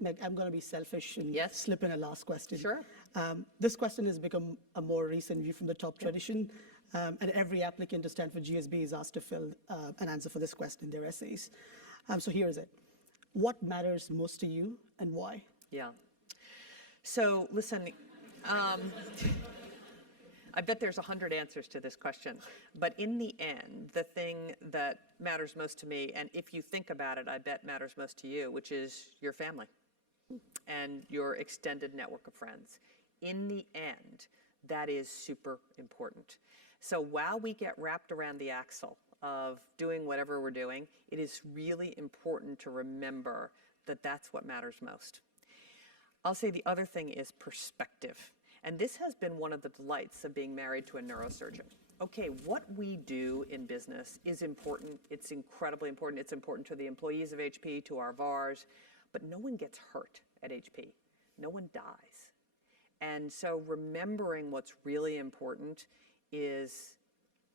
Meg, I'm going to be selfish and Yes. slip in a last question. Sure. This question has become a more recent view from the top tradition, and every applicant to Stanford GSB is asked to fill an answer for this question in their essays. So here is it. What matters most to you and why? Yeah. So listen, I bet there's 100 answers to this question, but in the end, the thing that matters most to me, and if you think about it, I bet matters most to you, which is your family and your extended network of friends. In the end, that is super important. So while we get wrapped around the axle of doing whatever we're doing, it is really important to remember that that's what matters most. I'll say the other thing is perspective. And this has been one of the delights of being married to a neurosurgeon. Okay, what we do in business is important. It's incredibly important. It's important to the employees of HP, to our VARs, but no one gets hurt at HP. No one dies. And so remembering what's really important is,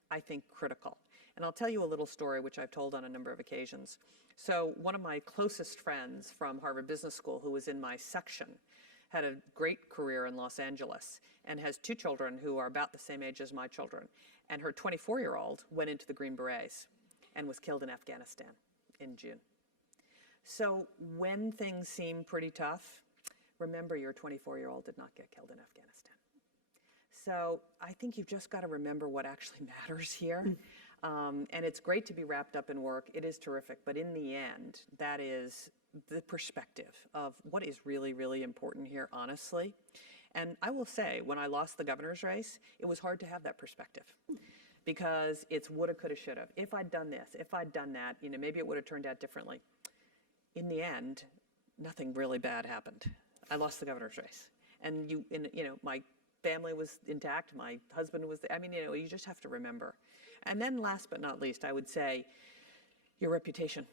I think, critical. And I'll tell you a little story, which I've told on a number of occasions. So one of my closest friends from Harvard Business School, who was in my section, had a great career in Los Angeles and has 2 children who are about the same age as my children. And her 24-year-old went into the Green Berets and was killed in Afghanistan in June. So when things seem pretty tough, remember your 24-year-old did not get killed in Afghanistan. So I think you've just got to remember what actually matters here. And it's great to be wrapped up in work. It is terrific. But in the end, that is the perspective of what is really, really important here, honestly. And I will say, when I lost the governor's race, it was hard to have that perspective because it's woulda, coulda, shoulda. If I'd done this, if I'd done that, maybe it would have turned out differently. In the end, nothing really bad happened. I lost the governor's race. And my family was intact, my husband was, you just have to remember. And then last but not least, I would say your reputation.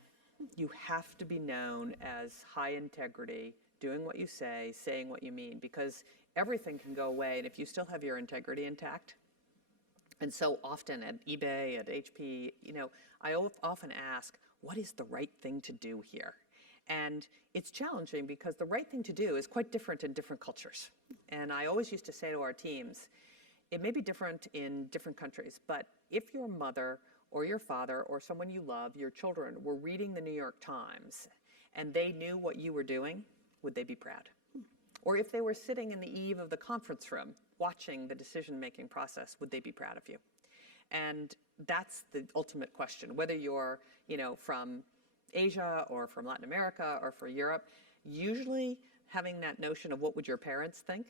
You have to be known as high integrity, doing what you say, saying what you mean, because everything can go away, and if you still have your integrity intact, and so often at eBay, at HP, I often ask, what is the right thing to do here? And it's challenging because the right thing to do is quite different in different cultures. And I always used to say to our teams, it may be different in different countries, but if your mother or your father or someone you love, your children, were reading the New York Times and they knew what you were doing, would they be proud? Or if they were sitting in the eve of the conference room watching the decision-making process, would they be proud of you? And that's the ultimate question. Whether you're, from Asia or from Latin America or from Europe, usually having that notion of what would your parents think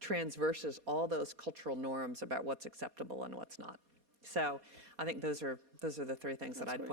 transverses all those cultural norms about what's acceptable and what's not. So I think those are the 3 things that I'd point